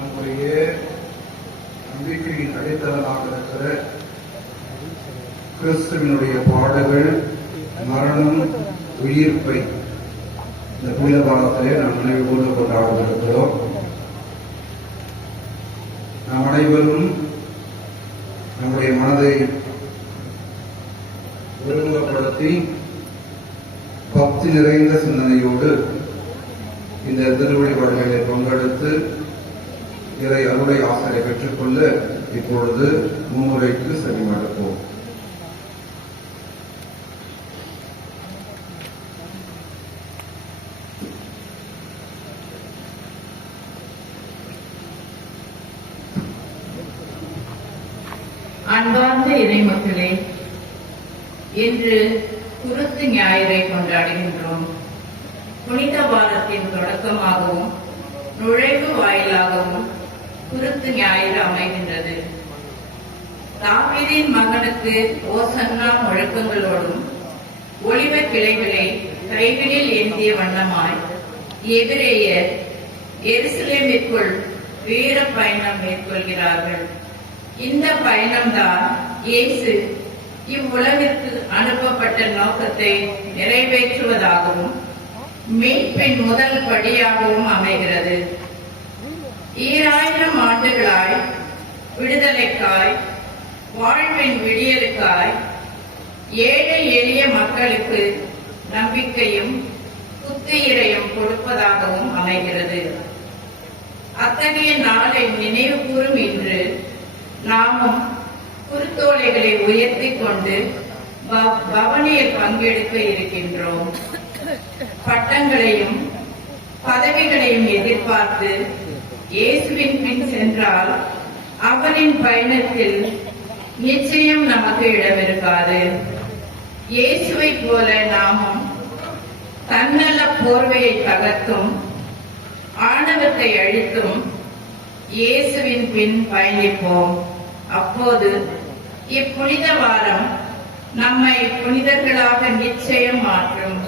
நம்முடைய நம்பிக்கையின் அடித்தளமாக இருக்கிற கிறிஸ்துவனுடைய பாடுகள் மரணம் உயிர்ப்பை இந்த புனித காலத்திலே நாம் நினைவு கூர்ந்து கொண்டாடுகிறோம். நாம் அனைவரும் நம்முடைய மனதை ஒருமுகப்படுத்தி பக்தி நிறைந்த சிந்தனையோடு இந்த திருவழிபாடுகளில் பங்கெடுத்து இறை அருளை ஆசிரியை பெற்றுக்கொள்ள இப்பொழுது மும்முறைக்கு செவிமடுப்போம் அன்பார்ந்த இறைமக்களே இன்று குருத்து ஞாயிறை கொண்டாடுகின்றோம். புனித வாரத்தின் தொடக்கமாகவும் நுழைவு வாயிலாகவும் குருத்து ஞாயிறு அமைகின்றது. தாவீதின் மகனுக்கு ஓசன்னா முழக்கங்களோடும் ஒளிவ கிளைகளை கைகளில் ஏந்திய வண்ணமாய் எதிரேயர் எருசலேமிற்குள் வீர பயணம் மேற்கொள்கிறார்கள். இந்த பயணம்தான் இயேசு இவ்வுலகிற்கு அனுப்பப்பட்ட நோக்கத்தை நிறைவேற்றுவதாகவும் மீட்பின் முதல் படியாகவும் அமைகிறது. ஈராயிரம் ஆண்டுகளாய் விடுதலைக்காய் வாழ்வின் விடியலுக்காய் ஏழை எளிய மக்களுக்கு நம்பிக்கையும் புத்துயிரையும் கொடுப்பதாகவும் அமைகிறது. அத்தகைய நாளை நினைவு கூறும் இன்று நாமும் குருத்தோலைகளை உயர்த்தி கொண்டு ப- பவனியில் பங்கெடுக்க இருக்கின்றோம். பட்டங்களையும் பதவிகளையும் எதிர்பார்த்து இயேசுவின் பின் சென்றால் அவரின் பயணத்தில் நிச்சயம் நமக்கு இடமிருக்காது. இயேசுவை போல நாமும் தன்னல போர்வையை தகர்த்தும் ஆணவத்தை அழித்தும் இயேசுவின் பின் பயணிப்போம். அப்போது இப்புனித வாரம் நம்மை புனிதர்களாக நிச்சயம் மாற்றும்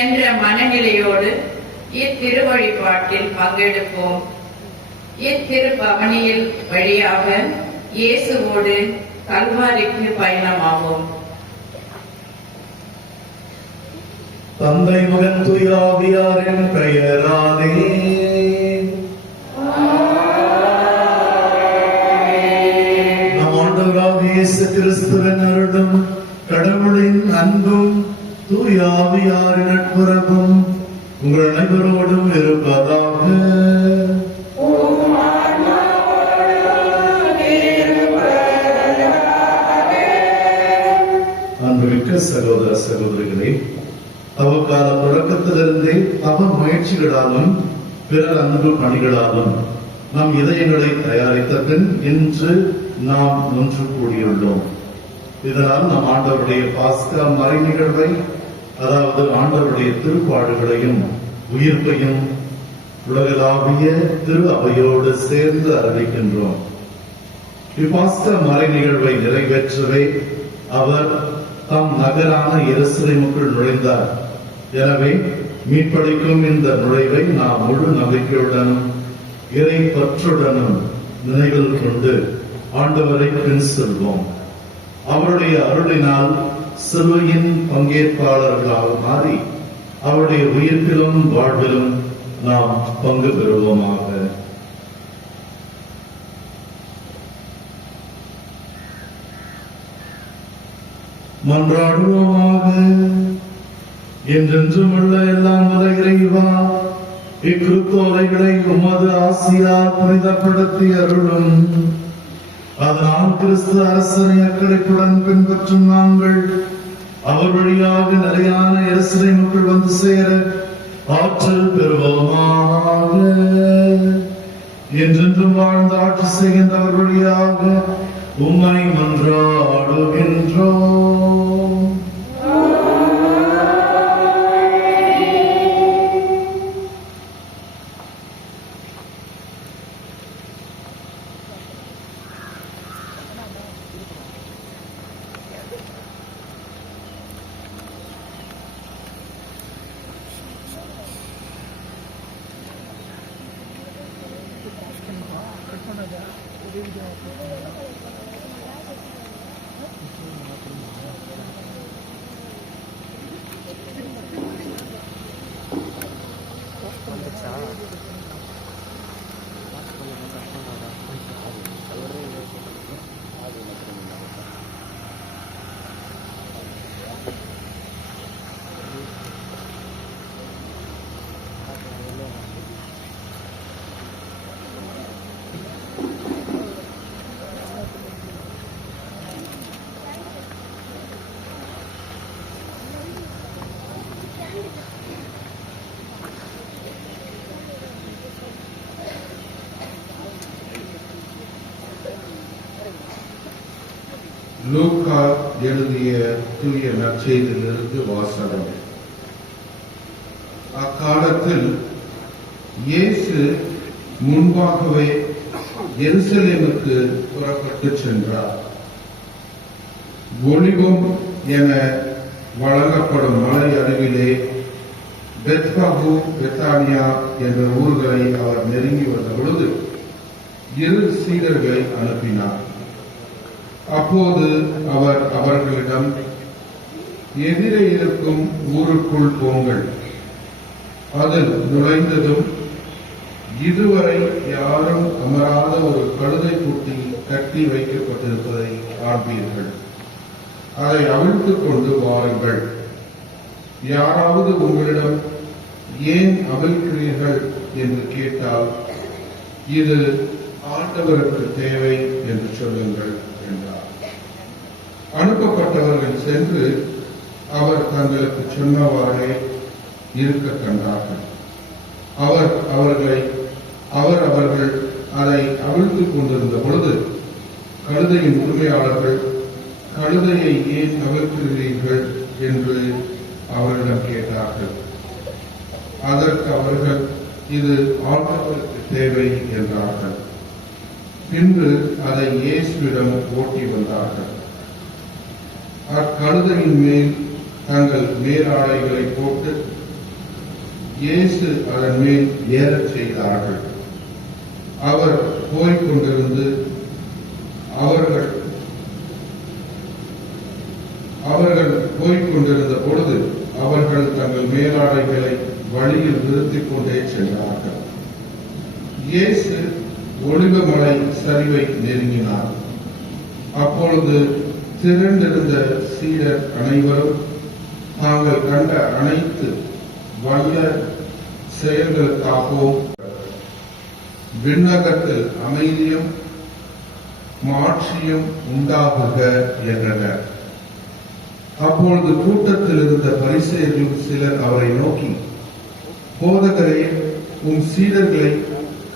என்ற மனநிலையோடு இத்திருவழிபாட்டில் பங்கெடுப்போம். இத்திருப்பவனியில் வழியாக இயேசுவோடு கல்வாரிக்கு பயணமாகும் தந்தை மகன் துயாவியாரின் பெயராதே நம் ஆண்டவராக இயேசு கிறிஸ்துவின் அருளும் கடவுளின் அன்பும் தூயாவியாரின் நட்புறவும் உங்கள் அனைவரும் அன்பு பணிகளாலும் நம் இதயங்களை தயாரித்த பின் இன்று நாம் ஒன்று கூடியுள்ளோம். இதனால் நம் ஆண்டவருடைய பாஸ்கா மறை நிகழ்வை அதாவது ஆண்டவருடைய திருப்பாடுகளையும் உயிர்ப்பையும் உலகளாவிய திரு அவையோடு சேர்ந்து அறிவிக்கின்றோம். இப்பாஸ்கா மறை நிகழ்வை நிறைவேற்றவே அவர் தம் நகரான எருசலேமுக்குள் நுழைந்தார். எனவே மீட்பளிக்கும் இந்த நுழைவை நாம் முழு நம்பிக்கையுடனும் இறை பற்றுடனும் நினைவில் கொண்டு ஆண்டவரை பின் செல்வோம். அவருடைய அருளினால் சிலுவையின் பங்கேற்பாளர்களாக மாறி அவருடைய உயிர்ப்பிலும் வாழ்விலும் நாம் பங்கு பெறுவோமாக. மன்றாடுவோமாக. என்றென்றும் உள்ள எல்லாம் வல்ல இறைவா இக்குருத்தோலைகளை உமது ஆசியால் புனிதப்படுத்தி அருளும். அதனால் கிறிஸ்து அரசனை அக்கறைப்புடன் பின்பற்றும் நாங்கள் அவர் வழியாக நிலையான எரிசலை மக்கள் வந்து சேர ஆற்றல் பெறுவோமாக. என்றென்றும் வாழ்ந்து ஆட்சி செய்கின்ற அவர் வழியாக உம்மை மன்றாடுகின்றோம். லூக்கா எழுதிய தூய நற்செய்தியிலிருந்து வாசகம். அக்காலத்தில் இயேசு முன்பாகவே எருசலேமுக்கு புறப்பட்டு சென்றார். ஒளிவம் என வழங்கப்படும் மலை அருகிலே பெத்பகு பெத்தானியா என்ற ஊர்களை அவர் நெருங்கி வந்த பொழுது இரு சீடர்களை அனுப்பினார். அப்போது அவர் அவர்களிடம் எதிரே இருக்கும் ஊருக்குள் போங்கள். அதில் நுழைந்ததும் இதுவரை யாரும் அமராத ஒரு கழுதை குட்டி கட்டி வைக்கப்பட்டிருப்பதை காண்பீர்கள். அதை அவிழ்த்துக் கொண்டு வாருங்கள். யாராவது உங்களிடம் ஏன் அவிழ்க்கிறீர்கள்? என்று கேட்டால் இது ஆண்டவருக்கு தேவை என்று சொல்லுங்கள். அனுப்பப்பட்டவர்கள் சென்று அவர் தங்களுக்கு சொன்னவாறே இருக்க கண்டார்கள். அவர் அவர்களை அவர் அவர்கள் அதை அவிழ்த்துக் கொண்டிருந்த பொழுது கழுதையின் உரிமையாளர்கள் கழுதையை ஏன் அவிழ்க்கிறீர்கள் என்று அவரிடம் கேட்டார்கள். அதற்கு அவர்கள் இது ஆட்டத்திற்கு தேவை என்றார்கள். பின்பு அதை இயேசுவிடம் ஓட்டி வந்தார்கள். அக்கழுதையின் மேல் தங்கள் மேலாடைகளை போட்டு இயேசு அதன் மேல் ஏறச் செய்தார்கள். அவர் போய்கொண்டிருந்து அவர்கள் அவர்கள் போய்க் கொண்டிருந்த பொழுது அவர்கள் தங்கள் மேலாடைகளை வழியில் நிறுத்திக் கொண்டே சென்றார்கள். இயேசு ஒளிவமலை சரிவை நெருங்கினார். அப்பொழுது திரண்டிருந்த சீடர் அனைவரும் தாங்கள் கண்ட அனைத்து வல்ல செயல்களுக்காகவும் விண்ணகத்தில் அமைதியும் மாற்றியும் உண்டாகுக என்றனர். அப்பொழுது கூட்டத்தில் இருந்த பரிசேயர்கள் சிலர் அவரை நோக்கி போதகரே உன் சீடர்களை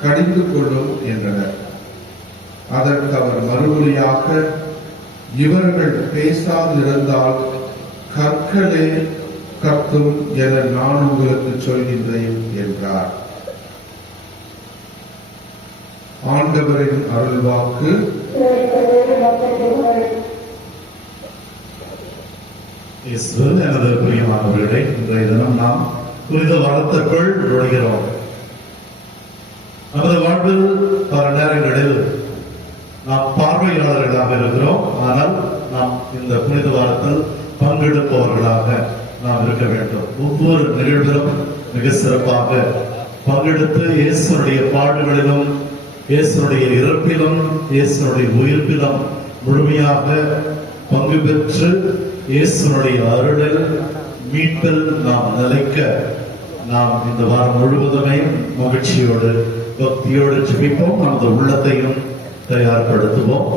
கடிந்து கொள்ளும் என்றனர். அதற்கு அவர் மறுமொழியாக இவர்கள் பேசாதிருந்தால் கற்களே கத்தும் என நான் உங்களுக்கு சொல்கின்றேன் என்றார். ஆண்டவரின் அருள்வாக்கு. இயேசுவில் எனது பிரியமானவர்களே இன்றைய தினம் நாம் புனித வாரத்திற்குள் நுழைகிறோம். நமது வாழ்வில் பல நேரங்களில் நாம் பார்வையாளர்களாக இருக்கிறோம். ஆனால் நாம் இந்த புனித வாரத்தில் பங்கெடுப்பவர்களாக நாம் இருக்க வேண்டும். ஒவ்வொரு நிகழ்விலும் மிக சிறப்பாக பங்கெடுத்து இயேசுடைய பாடுகளிலும் இயேசுடைய இறப்பிலும் இயேசுடைய உயிர்ப்பிலும் முழுமையாக பங்கு பெற்று இயேசுடைய அருளில் மீட்பில் நாம் நிலைக்க நாம் இந்த வாரம் முழுவதுமே மகிழ்ச்சியோடு பக்தியோடு ஜெபிப்போம். நமது உள்ளத்தையும் தயார்படுத்துவோம்.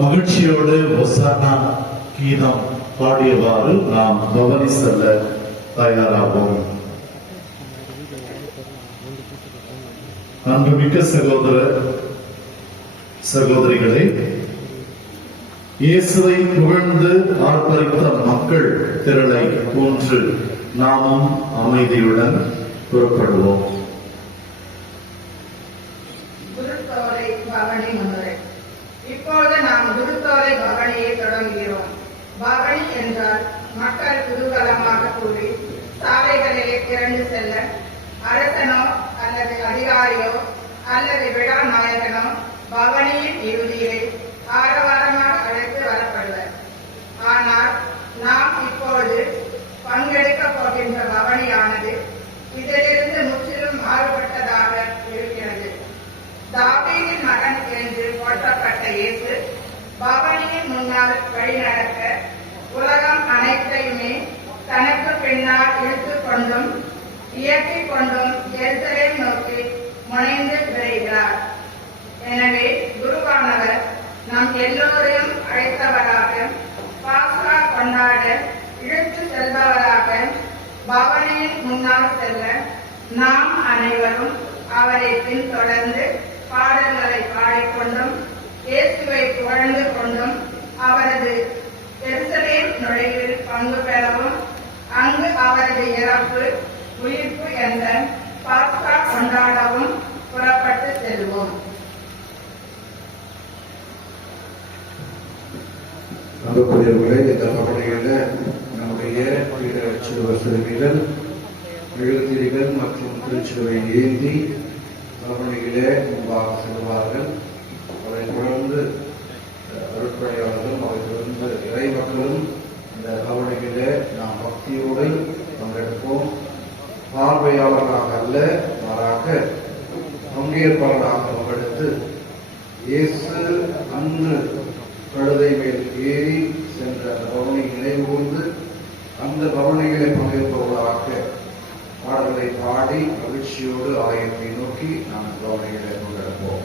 மகிழ்ச்சியோடு ஒசானா கீதம் பாடியவாறு நாம் பவனி செல்ல தயாராகும் அன்புமிக்க சகோதர சகோதரிகளே இயேசுவை புகழ்ந்து ஆர்ப்பரித்த மக்கள் திரளை போன்று நாமும் அமைதியுடன் புறப்படுவோம். நம் எல்லோரையும் அழைத்தவராக பாஸ்கா கொண்டாட இழுத்து செல்பவராக பவனியின் முன்னால் செல்ல நாம் அனைவரும் அவரை பின்தொடர்ந்து பாடல்களை பாடிக்கொண்டும் இயேசுவை புகழ்ந்து கொண்டும் அவரது எருசலேம் நுழைவில் பங்கு பெறவும் அங்கு அவரது இறப்பு உயிர்ப்பு என்ற பாஸ்கா கொண்டாடவும் புறப்பட்டு செல்வோம். அன்புக்குரியவர்களே இந்த பகுதிகளில் நம்முடைய வீர சிறுவர் சிறுமிகள் எழுத்திரிகள் மற்றும் திருச்சிலுவை ஏந்தி பவனிகளே முன்பாக செல்வார்கள். அதை தொடர்ந்து அருட்படையாளர்களும் அதை தொடர்ந்து இறை மக்களும் இந்த பவனிகளே நாம் பக்தியோடு பங்கெடுப்போம். பார்வையாளராக அல்ல மாறாக பங்கேற்பாளராக பங்கெடுத்து இயேசு அன்று கழுதை மேல் ஏறி சென்ற அந்த பவனை நினைவுகூர்ந்து அந்த பவனைகளை பங்கேற்பவர்களாக பாடல்களை பாடி மகிழ்ச்சியோடு ஆலயத்தை நோக்கி நாம் பவனைகளை பங்கெடுப்போம்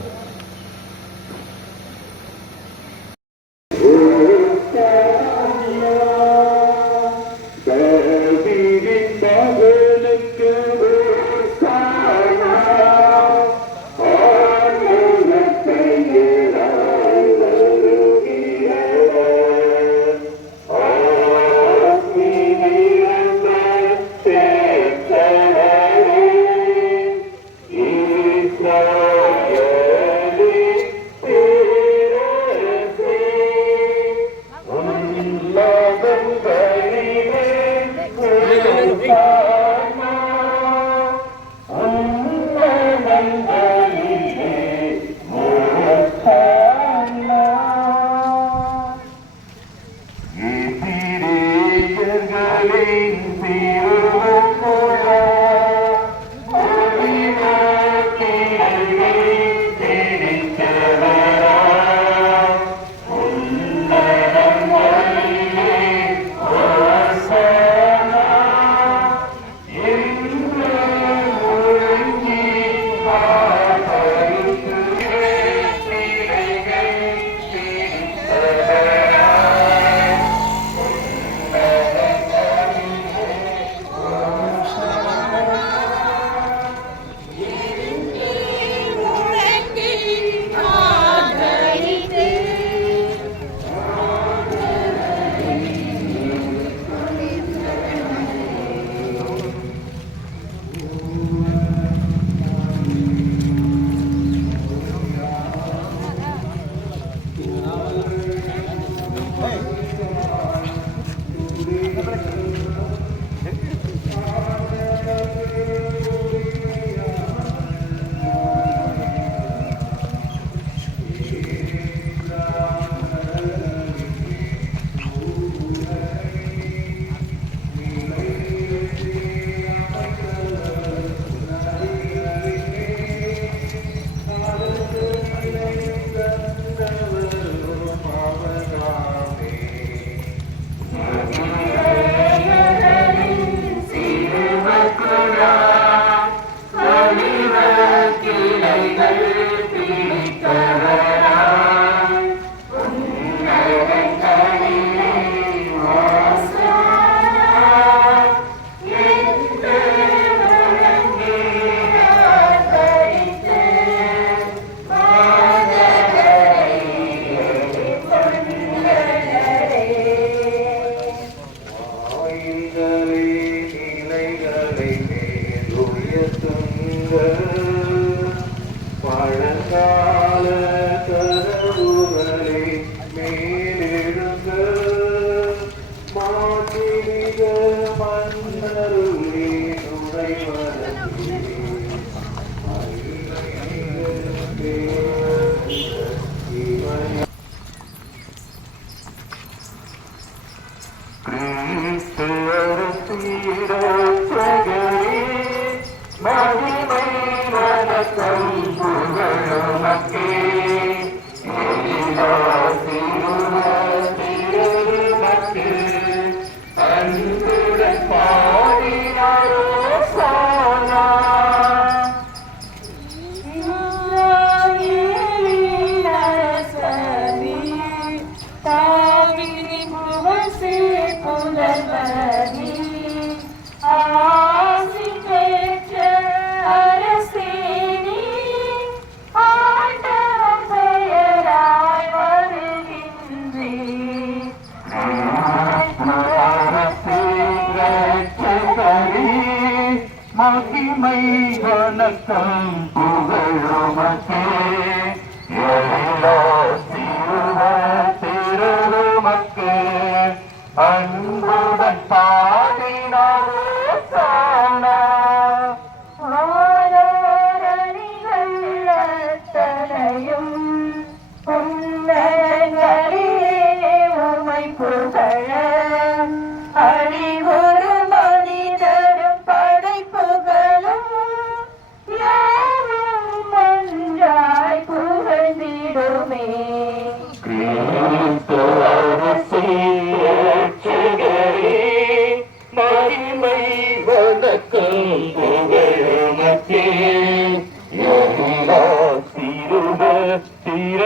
நன்மை வணக்கம். புகழுமக்கே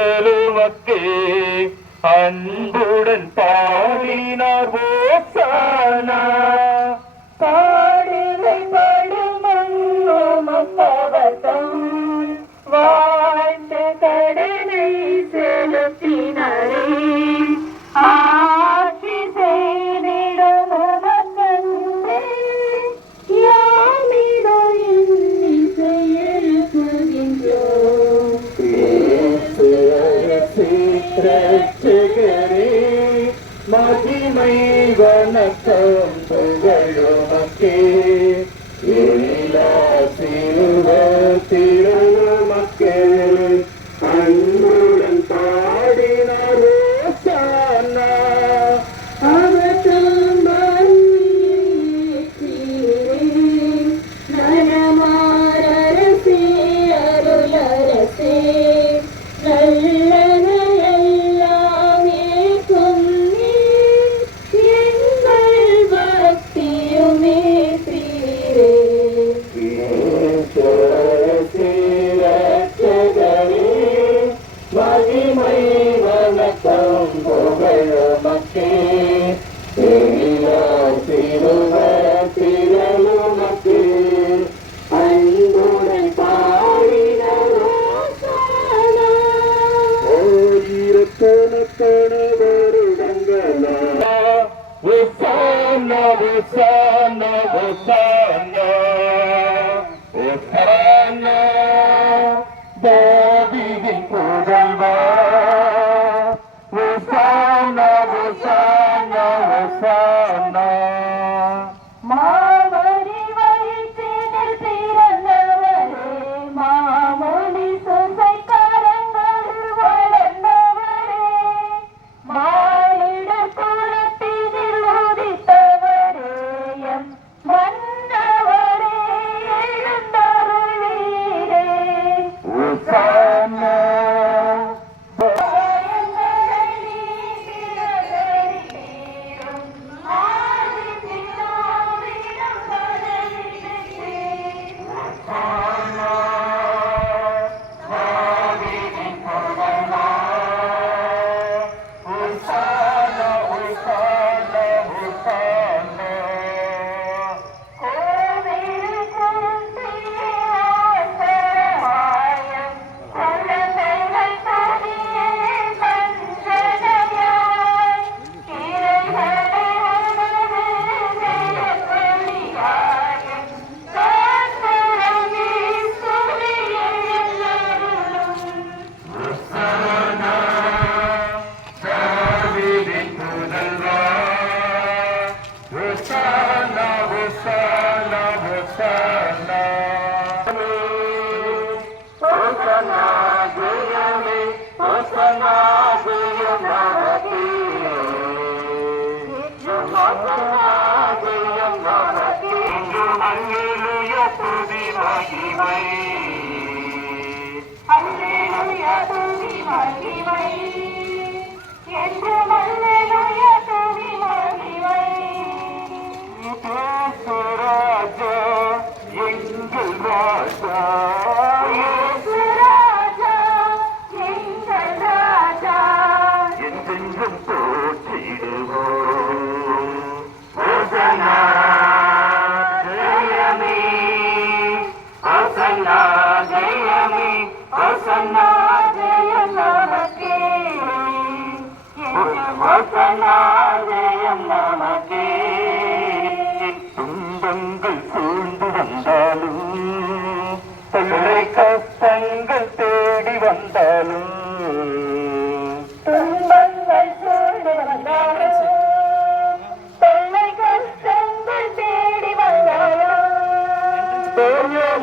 திரளுமக்கே அன்புடன் பாடினார் ஓசானா. வணக்கம் புகழுமக்கே எல்லா சிறுவ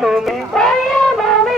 மாமி மாமி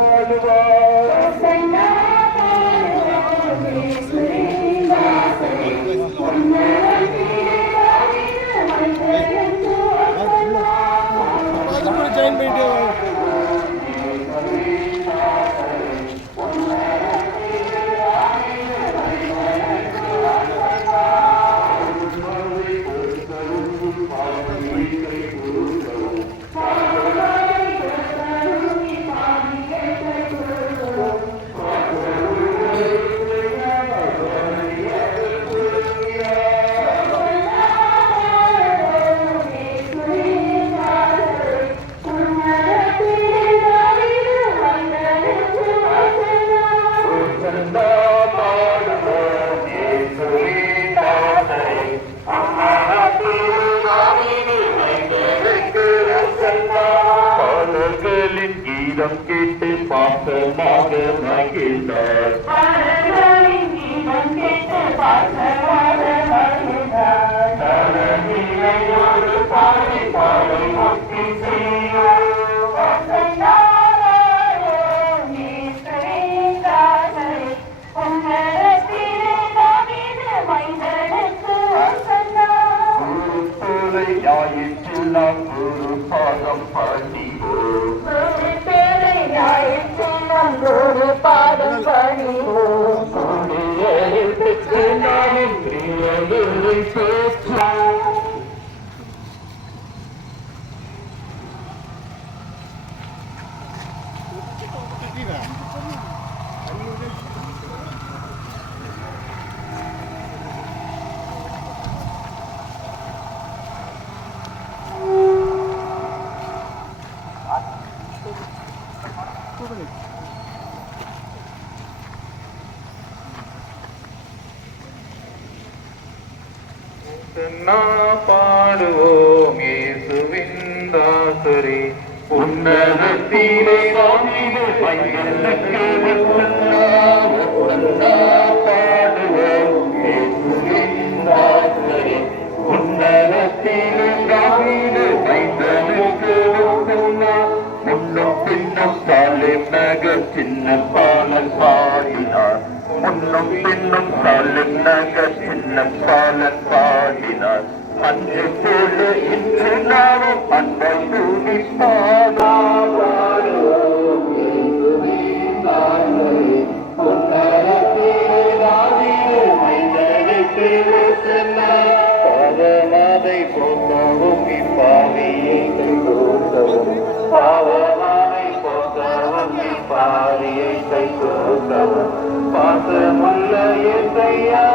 பாடுவோம் இயேசுவின் தாசரே. உன்னதத்திலே காமிலே பையனுக்கு பாடுவோம் இயேசுவின் தாசரே உன்னதத்திலே காமிலே பையனுக்கு முன்னும் பின்னும் தாலே நகர் சின்ன பாலல் பாடு உன்னும் பின்னும் சாலும் நக சின்னம் பாலன் பாடினார் அன்று போல இன்று நாமும் அன்பை கூடி பாடாவாரோ பாவமாதை போகவும் இப்பாவியை கூட்டவும் பாவமாதை போகவும் பாசமுள்ள ஏசையா